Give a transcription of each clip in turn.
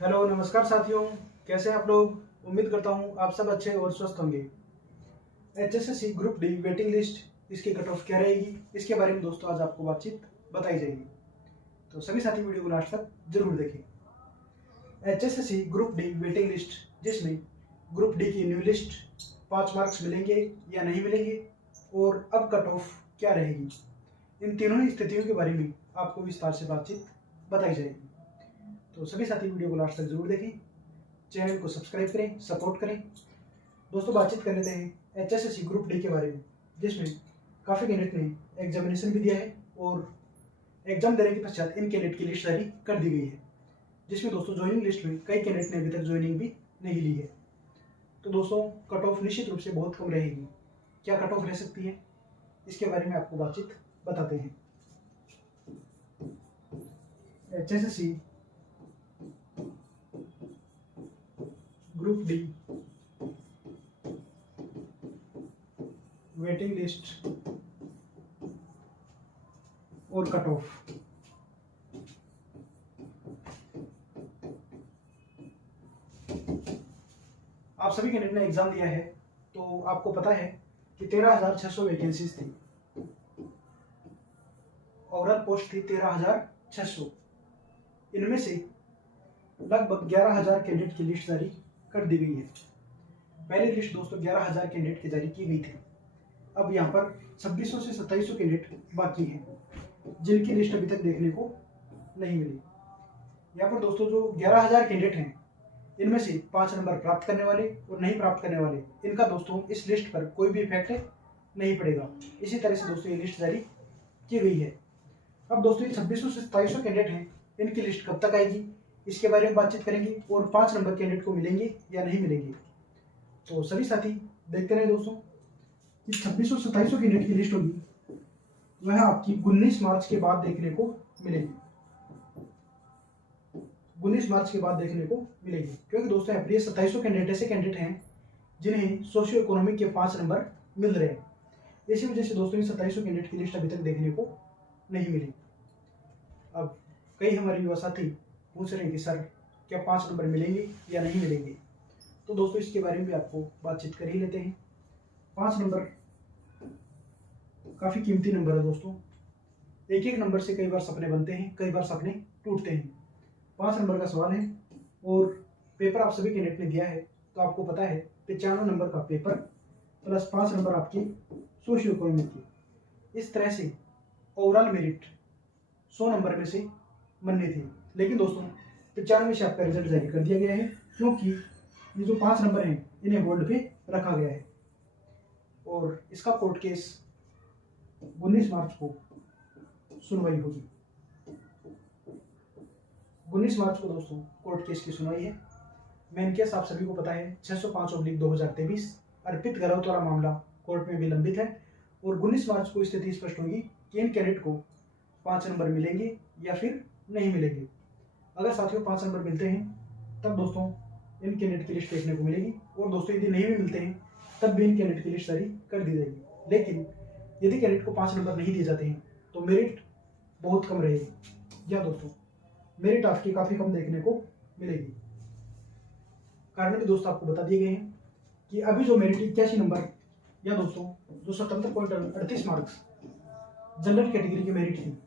Hello नमस्कार साथियों। कैसे हैं आप लोग। उम्मीद करता हूं आप सब अच्छे और स्वस्थ होंगे। HSSC group D waiting list इसकी कट ऑफ क्या रहेगी इसके बारे में दोस्तों आज आपको बातचीत बताई जाएगी। तो सभी साथी वीडियो को लास्ट तक जरूर देखें। HSSC group D waiting list जिसमें ग्रुप डी की न्यू लिस्ट 5 मार्क्स मिलेंगे या नहीं मिलेंगे और अब कट ऑफ क्या रहेगी, इन तीनों ही स्थितियों के बारे में आपको विस्तार से बातचीत बताई जाएगी। तो सभी साथी वीडियो को लास्ट तक जरूर देखें, चैनल को सब्सक्राइब करें, सपोर्ट करें। दोस्तों बातचीत कर लेते हैं एचएसएससी ग्रुप डी के बारे में, जिसमें काफ़ी कैंडिडेट ने एग्जामिनेशन भी दिया है और एग्जाम देने के पश्चात इन कैंडिडेट की लिस्ट जारी कर दी गई है, जिसमें दोस्तों ज्वाइनिंग लिस्ट में कई कैंडिडेट ने अभी तक ज्वाइनिंग भी नहीं ली है। तो दोस्तों कट ऑफ निश्चित रूप से बहुत कम रहेगी। क्या कट ऑफ रह सकती है इसके बारे में आपको बातचीत बताते हैं। HSSC group D waiting list और कट ऑफ। आप सभी कैंडिडेट ने एग्जाम दिया है तो आपको पता है कि 13,600 वैकेंसीज थी। ओवरऑल पोस्ट थी 13,600। इनमें से लगभग 11,000 कैंडिडेट की लिस्ट जारी कर दी गई है। पहली लिस्ट दोस्तों 11,000 कैंडिडेट की जारी की गई थी। अब यहाँ पर 2600 से 2700 कैंडिडेट बाकी हैं जिनकी लिस्ट अभी तक देखने को नहीं मिली। यहाँ पर दोस्तों जो 11,000 कैंडिडेट हैं इनमें से 5 नंबर प्राप्त करने वाले और नहीं प्राप्त करने वाले, इनका दोस्तों इस लिस्ट पर कोई भी इफेक्ट नहीं पड़ेगा। इसी तरह से दोस्तों ये लिस्ट जारी की गई है। अब दोस्तों ये 2600 से 2700 कैंडिडेट हैं, इनकी लिस्ट कब तक आएगी इसके बारे में बातचीत करेंगे और 5 नंबर कैंडिडेट को मिलेंगे या नहीं मिलेंगे। तो सभी साथी देखते रहे दोस्तों कि 2600 से 2700 कैंडिडेट की लिस्ट होगी वह आपकी 19 मार्च के बाद देखने को मिलेगी। 19 मार्च के बाद देखने को मिलेगी, क्योंकि दोस्तों यहाँ पर 2700 कैंडिडेट ऐसे कैंडिडेट हैं जिन्हें सोशियो इकोनॉमिक के 5 नंबर मिल रहे हैं। इसी वजह से दोस्तों इन 2700 कैंडिडेट की लिस्ट अभी तक देखने को नहीं मिली। अब कई हमारे युवा साथी पूछ रहे हैं कि सर क्या 5 नंबर मिलेंगे या नहीं मिलेंगे। तो दोस्तों इसके बारे में भी आपको बातचीत कर ही लेते हैं। 5 नंबर काफ़ी कीमती नंबर है दोस्तों। एक एक नंबर से कई बार सपने बनते हैं, कई बार सपने टूटते हैं। 5 नंबर का सवाल है और पेपर आप सभी कैंडिडेट ने दिया है तो आपको पता है 95 नंबर का पेपर प्लस 5 नंबर आपकी सोशियो इकोनॉमिक की। इस तरह से ओवरऑल मेरिट 100 नंबर में से बननी थी, लेकिन दोस्तों 95 से आपका रिजल्ट जारी कर दिया गया है, क्योंकि ये जो 5 नंबर हैं इन्हें होल्ड पे रखा गया है और इसका कोर्ट केस 19 मार्च को सुनवाई होगी। 19 मार्च को दोस्तों कोर्ट केस की सुनवाई है। मेन केस आप सभी को पता है 605/2023 अर्पित गलहोत्रा मामला कोर्ट में भी लंबित है और 19 मार्च को स्थिति स्पष्ट होगी कि इन कैंडिडेट को 5 नंबर मिलेंगे या फिर नहीं मिलेंगे। अगर साथियों 5 नंबर मिलते हैं तब दोस्तों इन कैंडिडेट की लिस्ट देखने को मिलेगी और दोस्तों यदि नहीं भी मिलते हैं तब भी इन कैंडिडेट की लिस्ट जारी कर दी जाएगी। लेकिन यदि कैंडिडेट को 5 नंबर नहीं दिए जाते हैं तो मेरिट बहुत कम रहेगी या दोस्तों मेरिट आपकी काफ़ी कम देखने को मिलेगी। कारण भी दोस्तों आपको बता दिए गए हैं कि अभी जो मेरिट 81 नंबर या दोस्तों जो 77.38 मार्क्स जनरल कैटेगरी की मेरिट थी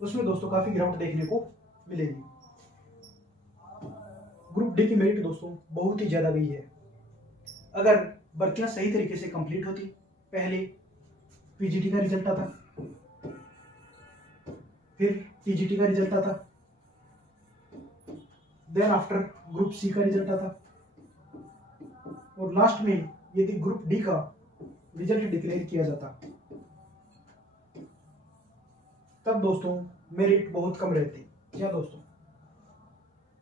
उसमें दोस्तों काफ़ी गिरावट देखने को मिलेगी। ग्रुप डी की मेरिट दोस्तों बहुत ही ज़्यादा गई है। अगर भर्तियाँ सही तरीके से कंप्लीट होती, पहले पीजीटी का रिजल्ट आता, फिर टीजीटी का रिजल्ट आता, देन आफ्टर ग्रुप सी का रिजल्ट आता और लास्ट में यदि ग्रुप डी का रिजल्ट डिक्लेयर किया जाता तब दोस्तों मेरिट बहुत कम रहती। क्या दोस्तों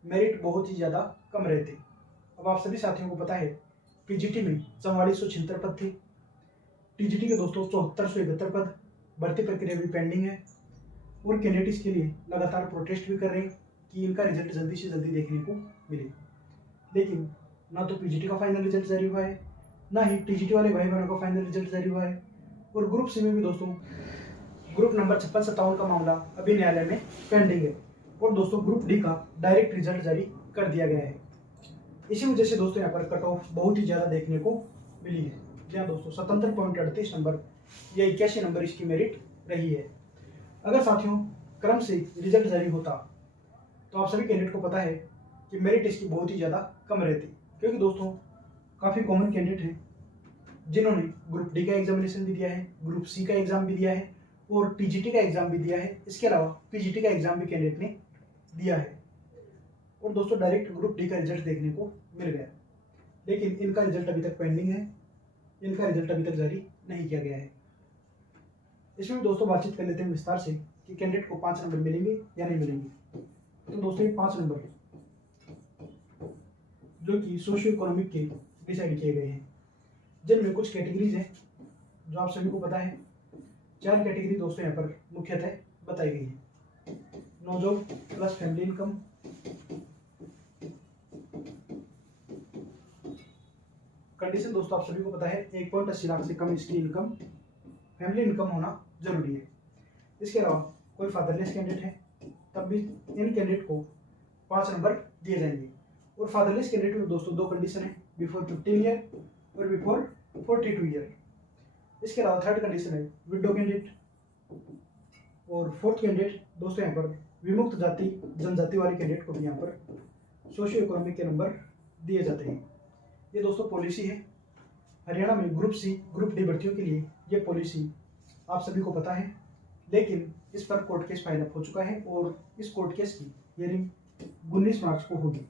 मेरिट बहुत ही ज़्यादा कम रहती। अब आप सभी साथियों को पता है पीजीटी में 4476 पद थे, टीजीटी के दोस्तों 7471 पद, भर्ती प्रक्रिया भी पेंडिंग है और कैंडिडेट इसके लिए लगातार प्रोटेस्ट भी कर रहे हैं कि इनका रिजल्ट जल्दी से जल्दी देखने को मिले। लेकिन ना तो पीजीटी का फाइनल रिजल्ट जारी हुआ है, ना ही टीजीटी वाले भाई बहनों का फाइनल रिजल्ट जारी हुआ है और ग्रुप सी में भी दोस्तों ग्रुप नंबर 5657 का मामला अभी न्यायालय में पेंडिंग है। और दोस्तों ग्रुप डी का डायरेक्ट रिजल्ट जारी कर दिया गया है। इसी वजह से दोस्तों यहाँ पर कट ऑफ बहुत ही ज़्यादा देखने को मिली है। जी हाँ दोस्तों, 77.38 नंबर या 81 नंबर इसकी मेरिट रही है। अगर साथियों क्रम से रिजल्ट जारी होता तो आप सभी कैंडिडेट को पता है कि मेरिट इसकी बहुत ही ज़्यादा कम रहती, क्योंकि दोस्तों काफ़ी कॉमन कैंडिडेट हैं जिन्होंने ग्रुप डी का एग्जामिनेशन भी दिया है, ग्रुप सी का एग्जाम भी दिया है और टीजीटी का एग्जाम भी दिया है। इसके अलावा पीजीटी का एग्जाम भी कैंडिडेट ने दिया है और दोस्तों डायरेक्ट ग्रुप डी का रिजल्ट देखने को मिल गया, लेकिन इनका रिजल्ट अभी तक पेंडिंग है, इनका रिजल्ट अभी तक जारी नहीं किया गया है। इसमें दोस्तों बातचीत कर लेते हैं विस्तार से कि कैंडिडेट को 5 नंबर मिलेंगे या नहीं मिलेंगे। तो दोस्तों ये 5 नंबर जो कि सोशियो इकोनॉमिक के डिसाइड किए गए हैं, जिनमें कुछ कैटेगरीज हैं जो आप सभी को पता है। 4 कैटेगरी दोस्तों यहाँ पर मुख्यतः बताई गई है। No job plus family income, condition दोस्तों आप सभी को पता है 1.80 लाख से कम इसकी इनकम, फैमिली इनकम होना जरूरी है। इसके अलावा कोई फादरलेस कैंडिडेट है तब भी इन कैंडिडेट को 5 नंबर दिए जाएंगे। और फादरलेस कैंडिडेट में दोस्तों 2 कंडीशन है, बिफोर 15 ईयर और बिफोर 42 ईयर। इसके अलावा थर्ड कंडीशन है विडो कैंडिडेट। और फोर्थ कैंडिडेट दोस्तों यहाँ पर विमुक्त जाति जनजाति वाले कैंडिडेट को भी यहाँ पर सोशियो इकोनॉमिक के नंबर दिए जाते हैं। ये दोस्तों पॉलिसी है हरियाणा में ग्रुप सी ग्रुप डी भर्तियों के लिए। ये पॉलिसी आप सभी को पता है, लेकिन इस पर कोर्ट केस फाइल अप हो चुका है और इस कोर्ट केस की हियरिंग 19 मार्च को होगी।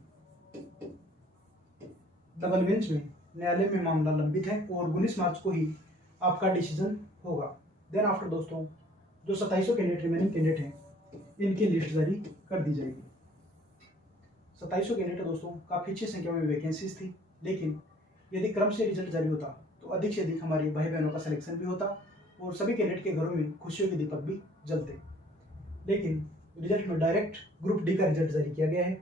डबल बेंच में न्यायालय में मामला लंबित है और 19 मार्च को ही आपका डिसीजन होगा। देन आफ्टर दोस्तों जो 2700 कैंडिडेट रिमेनिंग कैंडिडेट हैं इनकी लिस्ट जारी कर दी जाएगी। 2700 कैंडिडेट दोस्तों काफ़ी अच्छी संख्या में वैकेंसीज थी, लेकिन यदि क्रम से रिजल्ट जारी होता तो अधिक से अधिक हमारे भाई बहनों का सिलेक्शन भी होता और सभी कैंडिडेट के घरों में खुशियों के दीपक भी जलते। लेकिन रिजल्ट में डायरेक्ट ग्रुप डी का रिजल्ट जारी किया गया है।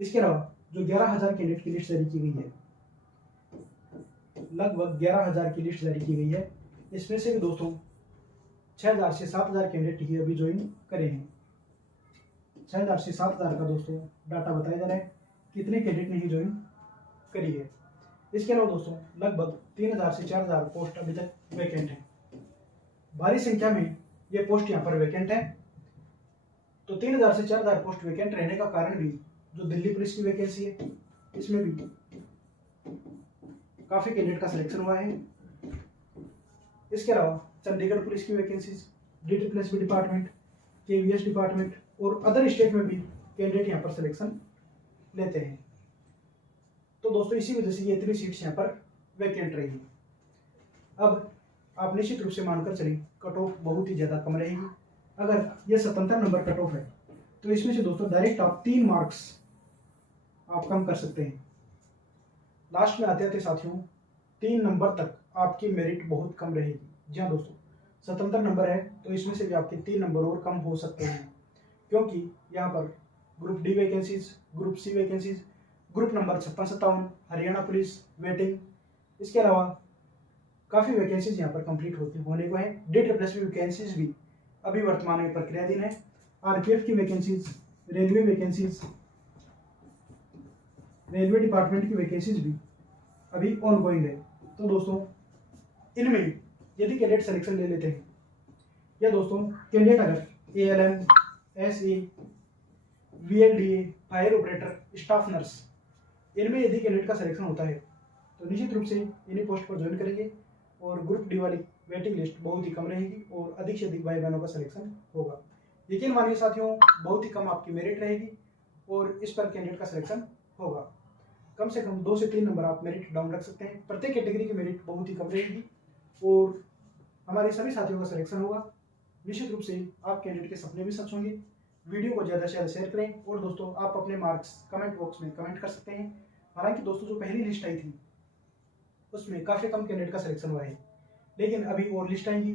इसके अलावा जो 11,000 कैंडिडेट की लिस्ट जारी की गई है, लगभग 11,000 की लिस्ट जारी की गई है। इसमें से भी दोस्तों 6,000 से 7,000 कैंडिडेट ही अभी ज्वाइन करे हैं। 6,000 से 7,000 का दोस्तों डाटा बताया जा रहा है कितने कैंडिडेट ने ही ज्वाइन करी है। इसके अलावा दोस्तों लगभग 3,000 से 4,000 पोस्ट अभी तक वैकेंट है। भारी संख्या में ये पोस्ट यहाँ पर वैकेंट है। तो 3,000 से 4,000 पोस्ट वैकेंट रहने का कारण भी जो दिल्ली पुलिस की वैकेंसी है, इसमें भी काफी कैंडिडेट का सिलेक्शन हुआ है। इसके अलावा चंडीगढ़ पुलिस की vacancies, DSSB department, KVS department और अदर स्टेट में भी कैंडिडेट यहाँ पर सिलेक्शन लेते हैं। तो दोस्तों इसी वजह से ये इतनी सीट्स यहाँ पर वैकेंट रही। अब आप निश्चित रूप से मानकर चलें कट ऑफ बहुत ही ज़्यादा कम रहेगी। अगर ये 77 नंबर कट ऑफ है तो इसमें से दोस्तों डायरेक्ट आप 3 मार्क्स आप कम कर सकते हैं। लास्ट में आते आते साथियों 3 नंबर तक आपकी मेरिट बहुत कम रहेगी। जी हाँ दोस्तों, 77 नंबर है तो इसमें से भी आपके 3 नंबर और कम हो सकते हैं, क्योंकि यहाँ पर group D vacancies, group C vacancies, group number 5657 Haryana police waiting. इसके अलावा काफ़ी वैकेंसीज यहाँ पर कंप्लीट होने को है। DSSB वैकेंसीज भी अभी वर्तमान में प्रक्रियाधीन है। RPF की vacancies, railway vacancies, railway department की वैकेंसीज भी अभी ऑन गोइंग है। तो दोस्तों इनमें यदि कैंडिडेट सिलेक्शन ले लेते हैं या दोस्तों कैंडिडेट अगर ALM, SE, VLDA, fire operator, staff nurse, इनमें यदि कैंडिडेट का सिलेक्शन होता है तो निश्चित रूप से इन्हीं पोस्ट पर ज्वाइन करेंगे और ग्रुप डी वाली वेटिंग लिस्ट बहुत ही कम रहेगी और अधिक से अधिक भाई बहनों का सिलेक्शन होगा। यकीन मानिए साथियों बहुत ही कम आपकी मेरिट रहेगी और इस पर कैंडिडेट का सिलेक्शन होगा। कम से कम 2 से 3 नंबर आप मेरिट डाउन रख सकते हैं। प्रत्येक कैटेगरी की मेरिट बहुत ही कम रहेगी और हमारे सभी साथियों का सिलेक्शन होगा। निश्चित रूप से आप कैंडिडेट के सपने भी सच होंगे। वीडियो को ज़्यादा से ज़्यादा शेयर करें और दोस्तों आप अपने मार्क्स कमेंट बॉक्स में कमेंट कर सकते हैं। हालांकि दोस्तों जो पहली लिस्ट आई थी उसमें काफ़ी कम कैंडिडेट का सिलेक्शन हुआ है, लेकिन अभी और लिस्ट आएंगी,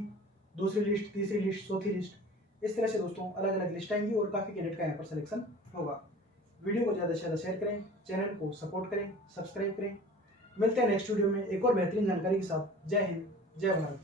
दूसरी लिस्ट, तीसरी लिस्ट, चौथी लिस्ट, इस तरह से दोस्तों अलग अलग लिस्ट आएंगी और काफ़ी कैंडिडेट का यहाँ पर सिलेक्शन होगा। वीडियो को ज़्यादा से ज़्यादा शेयर करें, चैनल को सपोर्ट करें, सब्सक्राइब करें। मिलते हैं नेक्स्ट वीडियो में एक और बेहतरीन जानकारी के साथ। जय हिंद, जय भारत।